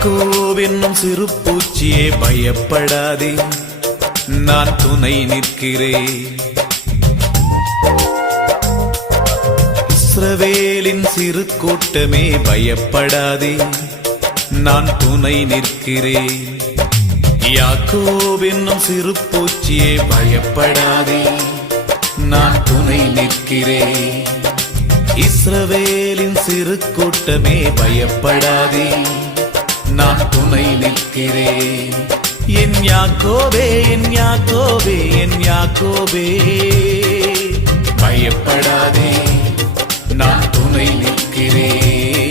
யாக்கோவென்னும் சிறு பூச்சியே பயப்படாதே, நான் துணை நிற்கிறேன். இஸ்ரவேலின் சிறு கூட்டமே பயப்படாதே, நான் துணை நிற்கிறேன். யாக்கோவென்னும் சிறு பூச்சியே பயப்படாதே, நான் துணை நிற்கிறேன். இஸ்ரவேலின் சிறு கூட்டமே பயப்படாதே, நான் துணை நிற்கிறேன். என் யாக்கோபே, என் யாக்கோபே, என் யாக்கோபே, பயப்படாதே, நான் துணை நிற்கிறேன்.